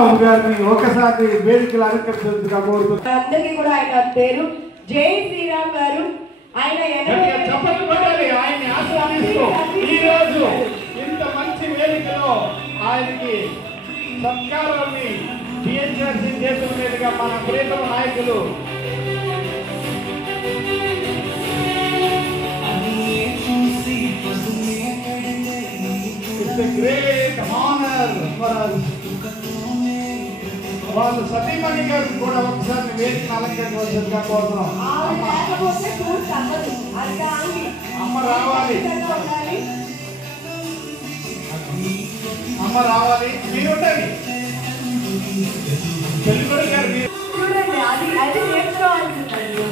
రాంబాబు గారిని ఒకసారి వేదికలు అలంకరించేందుకు కోరుతున్నాను. అందరికీ కూడా ఆయన పేరు జై శ్రీరామ్ గారు. ఆయన ఆయన్ని ఆస్వాదిస్తూ ఈ రోజు ఇంత మంచి వేదికలో ఆయనకి సత్కారాన్ని టీఎస్ఆర్సీ చేతుల మీదుగా మన ప్రియతమ నాయకులు గ్రేట్ హానర్ వాళ్ళు సతీమణి గారికి కూడా ఒకసారి వేదిక అలంకరించవలసిందిగా కోరుతున్నాం. అమ్మ రావాలి, అమ్మ రావాలి, మీరు ఉండండి. పెళ్ళికొడుకు గారు చూడండి, అది అది నేర్చుకోవాల్సిందండి.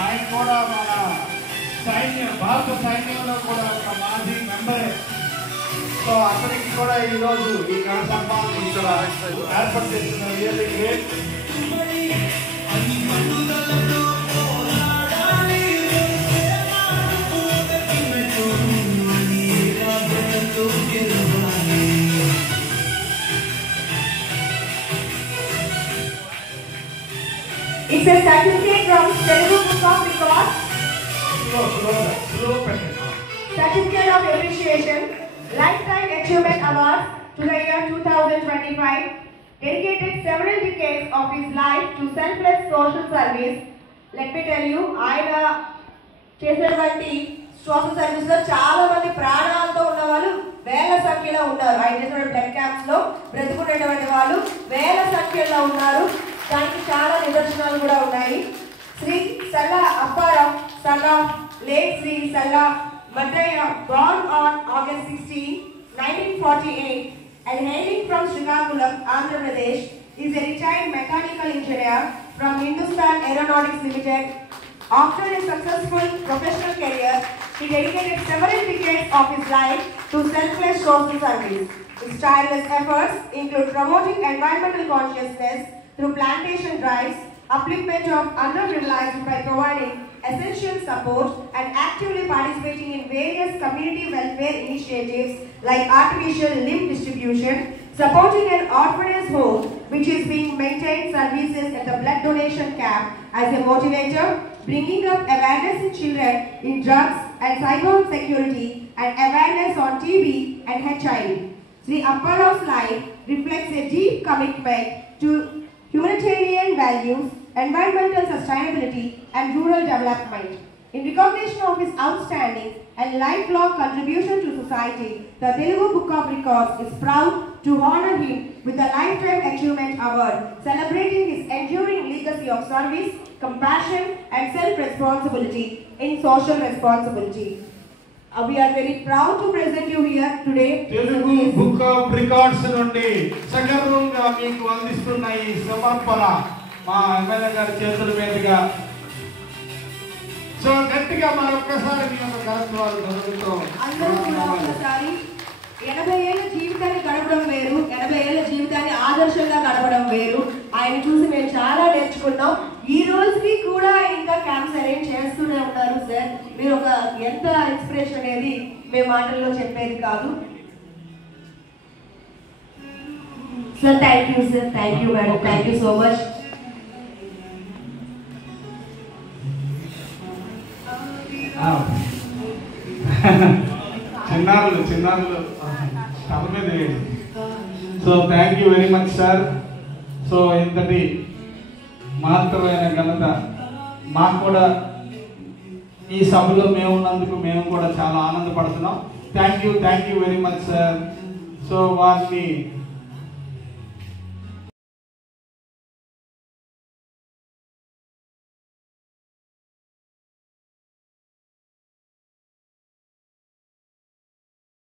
ఆయన కూడా మన భారత సైన్యంలో కూడా ఒక మాజీ మెంబరే. సో అక్కడికి కూడా ఈరోజు ఈ కార్యక్రమాన్ని ఇక్కడ ఏర్పాటు చేస్తున్న really great. It's a certificate from Telugu Book of Records. Certificate of Appreciation, Lifetime Achievement Award to the year 2025. Dedicated several decades of his life to selfless social service. Let me tell you, ఆయన చేసినటువంటి social service లో చాలా మంది ప్రాణాలతో ఉన్న వాళ్ళు వేల సంఖ్యలో ఉన్నారు. ఆయన చేసినటువంటి బ్లడ్ క్యాంప్స్ లో బ్రతుకునేటువంటి వాళ్ళు వేల సంఖ్యలో ఉన్నారు. దానికి చాలా నిదర్శనాలు కూడా ఉన్నాయి. Shri Salla Apparao Salla late Shri Salla Madrayya, born on August 16, 1948 and hailing from Srikakulam, Andhra Pradesh, is a retired mechanical engineer from Hindustan Aeronautics Limited. After a successful professional career, he dedicated several decades of his life to selfless social service. His tireless efforts include promoting environmental consciousness through plantation drives, upliftment of underprivileged by providing essential support, and actively participating in various community welfare initiatives like artificial limb distribution, supporting an orphanage home which is being maintained services at the blood donation camp as a motivator, bringing up awareness in children in drugs and cyber security and awareness on TB and HIV. Sri Apparav's life reflects a deep commitment to humanitarian values, environmental sustainability and rural development. In recognition of his outstanding and lifelong contribution to society, the Telugu Book of Records is proud to honor him with the Lifetime Achievement Award, celebrating his enduring legacy of service, compassion and self-responsibility in social responsibility. We are very proud to present you here today. Telugu Book of Records నుండి సగర్వంగా మీకు అందిస్తున్న ఈ సమర్పణ మా MLA గారి చేతుల మీదుగా. సో గట్టిగా మరొక్కసారి మీ యొక్క కరత్వాలు జరుగుతూ అందరూ కూడా ఒకసారి 80 ఏళ్ల జీవితాన్ని గడపడం వేరు, 80 ఏళ్ల జీవితాన్ని ఆదర్శంగా గడపడం వేరు. ఆయన చూసి మేము చాలా నేర్చుకున్నాం. ఈ రోజుకి కూడా ఇంకా క్యాంప్స్ అరేంజ్ చేస్తూనే ఉన్నారు సార్. మీరు ఒక ఎంత ఇన్స్పిరేషన్ అనేది మేము మాటల్లో చెప్పేది కాదు sir. Thank you sir, thank you madam, thank you so much. చిన్నారులు తల మీద. So thank you very much sir. So ఇంతటి మహత్తరమైన ఘనత మాకు కూడా ఈ సభలో మేము ఉన్నందుకు మేము కూడా చాలా ఆనందపడుతున్నాం. Thank you very much sir. So వారిని